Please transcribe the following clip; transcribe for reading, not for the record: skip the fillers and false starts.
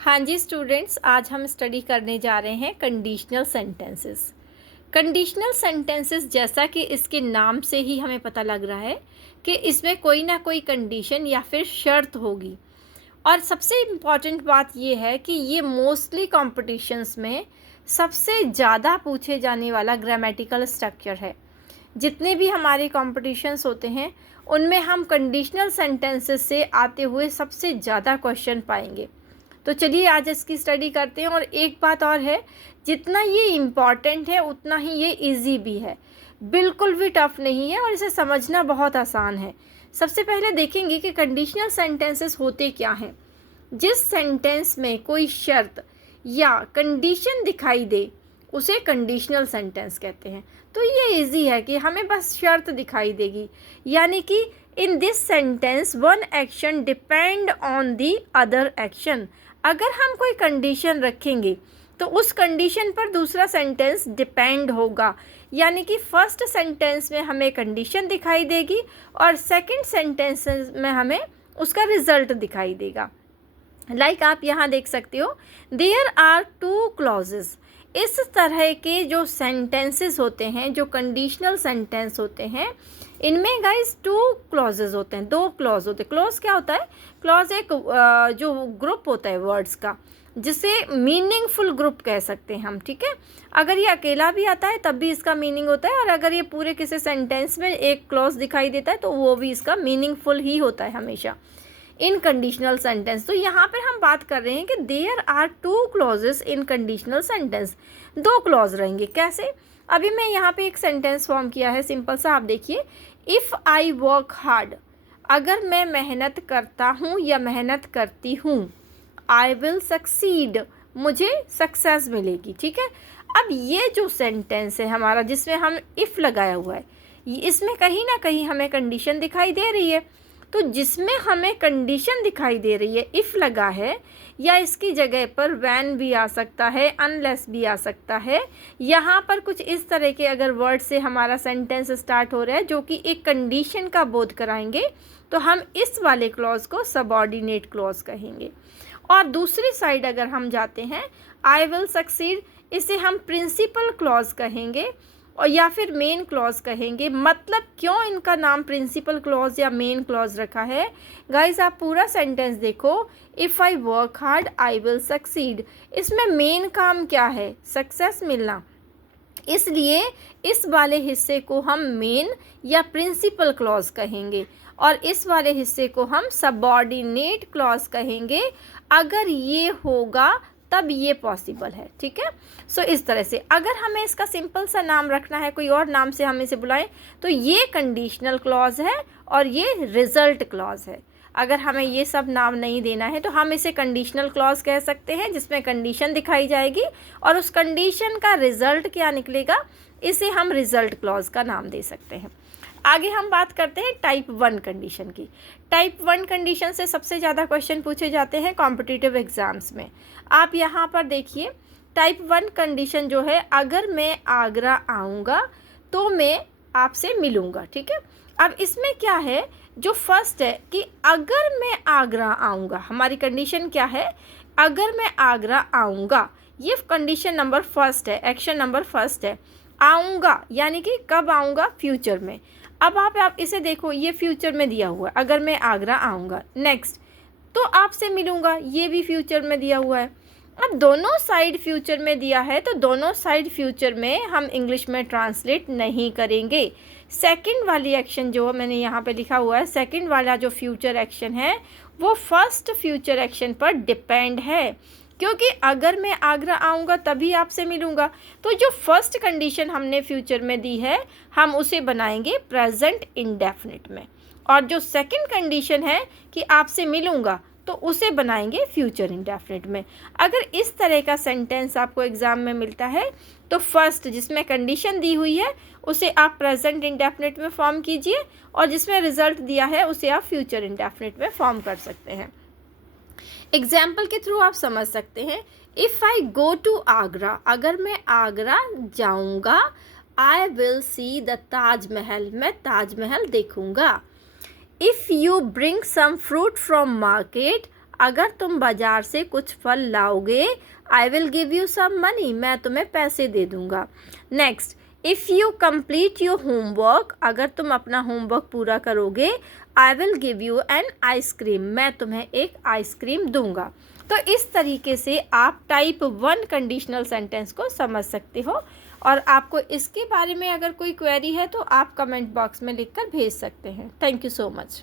हाँ जी स्टूडेंट्स, आज हम स्टडी करने जा रहे हैं कंडीशनल सेंटेंसेस। कंडीशनल सेंटेंसेस, जैसा कि इसके नाम से ही हमें पता लग रहा है कि इसमें कोई ना कोई कंडीशन या फिर शर्त होगी। और सबसे इम्पॉर्टेंट बात ये है कि ये मोस्टली कॉम्पिटिशन्स में सबसे ज़्यादा पूछे जाने वाला ग्रामेटिकल स्ट्रक्चर है। जितने भी हमारे कॉम्पिटिशन्स होते हैं उनमें हम कंडीशनल सेंटेंसेस से आते हुए सबसे ज़्यादा क्वेश्चन पाएंगे। तो चलिए आज इसकी स्टडी करते हैं। और एक बात और है, जितना ये इम्पॉर्टेंट है उतना ही ये इजी भी है, बिल्कुल भी टफ नहीं है और इसे समझना बहुत आसान है। सबसे पहले देखेंगे कि कंडीशनल सेंटेंसेस होते क्या हैं। जिस सेंटेंस में कोई शर्त या कंडीशन दिखाई दे उसे कंडीशनल सेंटेंस कहते हैं। तो ये इजी है कि हमें बस शर्त दिखाई देगी, यानी कि in this sentence one action depend on the other action. अगर हम कोई कंडीशन रखेंगे तो उस कंडीशन पर दूसरा सेंटेंस डिपेंड होगा, यानी कि फर्स्ट सेंटेंस में हमें कंडीशन दिखाई देगी और सेकंड सेंटेंस में हमें उसका रिजल्ट दिखाई देगा। लाइक आप यहाँ देख सकते हो, देयर आर टू क्लॉजेस। इस तरह के जो सेंटेंसेस होते हैं, जो कंडीशनल सेंटेंस होते हैं, इनमें गाइस टू क्लॉजेस होते हैं, दो क्लॉज होते हैं। क्लॉज क्या होता है? क्लॉज एक जो ग्रुप होता है वर्ड्स का, जिसे मीनिंगफुल ग्रुप कह सकते हैं हम, ठीक है। अगर ये अकेला भी आता है तब भी इसका मीनिंग होता है, और अगर ये पूरे किसी सेंटेंस में एक क्लॉज दिखाई देता है तो वो भी इसका मीनिंगफुल ही होता है हमेशा इन कंडीशनल सेंटेंस। तो यहाँ पर हम बात कर रहे हैं कि there are two clauses in conditional sentence. दो क्लॉज रहेंगे। कैसे? अभी मैं यहाँ पे एक सेंटेंस फॉर्म किया है, सिंपल सा, आप देखिए। इफ़ आई वर्क हार्ड, अगर मैं मेहनत करता हूँ या मेहनत करती हूँ, आई विल सक्सीड, मुझे सक्सेस मिलेगी, ठीक है। अब ये जो सेंटेंस है हमारा, जिसमें हम इफ़ लगाया हुआ है, इसमें कहीं ना कहीं हमें कंडीशन दिखाई दे रही है। तो जिसमें हमें कंडीशन दिखाई दे रही है, इफ़ लगा है, या इसकी जगह पर वैन भी आ सकता है, अनलेस भी आ सकता है। यहाँ पर कुछ इस तरह के अगर वर्ड से हमारा सेंटेंस स्टार्ट हो रहा है जो कि एक कंडीशन का बोध कराएंगे, तो हम इस वाले क्लॉज को सबऑर्डिनेट क्लॉज कहेंगे। और दूसरी साइड अगर हम जाते हैं, आई विल सक्सीड, इसे हम प्रिंसिपल क्लॉज कहेंगे और या फिर मेन क्लॉज कहेंगे। मतलब क्यों इनका नाम प्रिंसिपल क्लॉज या मेन क्लॉज रखा है? गाइज आप पूरा सेंटेंस देखो, if I work hard I will succeed. इसमें मेन काम क्या है? सक्सेस मिलना। इसलिए इस वाले हिस्से को हम मेन या प्रिंसिपल क्लॉज कहेंगे और इस वाले हिस्से को हम सबऑर्डिनेट क्लॉज कहेंगे। अगर ये होगा तब ये पॉसिबल है, ठीक है। सो इस तरह से अगर हमें इसका सिंपल सा नाम रखना है, कोई और नाम से हम इसे बुलाएं, तो ये कंडीशनल क्लॉज है और ये रिजल्ट क्लॉज है। अगर हमें ये सब नाम नहीं देना है तो हम इसे कंडीशनल क्लॉज कह सकते हैं, जिसमें कंडीशन दिखाई जाएगी और उस कंडीशन का रिजल्ट क्या निकलेगा, इसे हम रिजल्ट क्लॉज का नाम दे सकते हैं। आगे हम बात करते हैं टाइप 1 कंडीशन की। टाइप 1 कंडीशन से सबसे ज़्यादा क्वेश्चन पूछे जाते हैं कॉम्पिटिटिव एग्ज़ाम्स में। आप यहाँ पर देखिए, टाइप 1 कंडीशन जो है, अगर मैं आगरा आऊँगा तो मैं आपसे मिलूँगा, ठीक है। अब इसमें क्या है, जो फर्स्ट है कि अगर मैं आगरा आऊँगा, हमारी कंडीशन क्या है? अगर मैं आगरा आऊँगा, ये कंडीशन नंबर फर्स्ट है, एक्शन नंबर फर्स्ट है। आऊँगा यानी कि कब आऊँगा? फ्यूचर में। अब आप इसे देखो, ये फ्यूचर में दिया हुआ है, अगर मैं आगरा आऊँगा। नेक्स्ट, तो आपसे मिलूँगा, ये भी फ्यूचर में दिया हुआ है। अब दोनों साइड फ्यूचर में दिया है तो दोनों साइड फ्यूचर में हम इंग्लिश में ट्रांसलेट नहीं करेंगे। सेकंड वाली एक्शन जो मैंने यहाँ पे लिखा हुआ है, सेकंड वाला जो फ्यूचर एक्शन है वो फर्स्ट फ्यूचर एक्शन पर डिपेंड है, क्योंकि अगर मैं आगरा आऊँगा तभी आपसे मिलूँगा। तो जो फर्स्ट कंडीशन हमने फ्यूचर में दी है हम उसे बनाएंगे प्रेजेंट इंडेफिनिट में, और जो सेकंड कंडीशन है कि आपसे मिलूँगा तो उसे बनाएंगे फ्यूचर इंडेफिनिट में। अगर इस तरह का सेंटेंस आपको एग्ज़ाम में मिलता है तो फर्स्ट जिसमें कंडीशन दी हुई है उसे आप प्रेजेंट इंडेफिनिट में फॉर्म कीजिए, और जिसमें रिजल्ट दिया है उसे आप फ्यूचर इंडेफिनिट में फॉर्म कर सकते हैं। एग्जाम्पल के थ्रू आप समझ सकते हैं। If I go to Agra, अगर मैं आगरा जाऊंगा, I will see the Taj Mahal, मैं ताजमहल देखूंगा। If you bring some fruit from market, अगर तुम बाज़ार से कुछ फल लाओगे, I will give you some money, मैं तुम्हें पैसे दे दूँगा। Next, if you complete your homework, अगर तुम अपना होमवर्क पूरा करोगे, I will give you an ice cream, मैं तुम्हें एक आइसक्रीम दूंगा। तो इस तरीके से आप टाइप 1 कंडीशनल सेंटेंस को समझ सकते हो। और आपको इसके बारे में अगर कोई क्वेरी है तो आप कमेंट बॉक्स में लिखकर भेज सकते हैं। Thank you so much.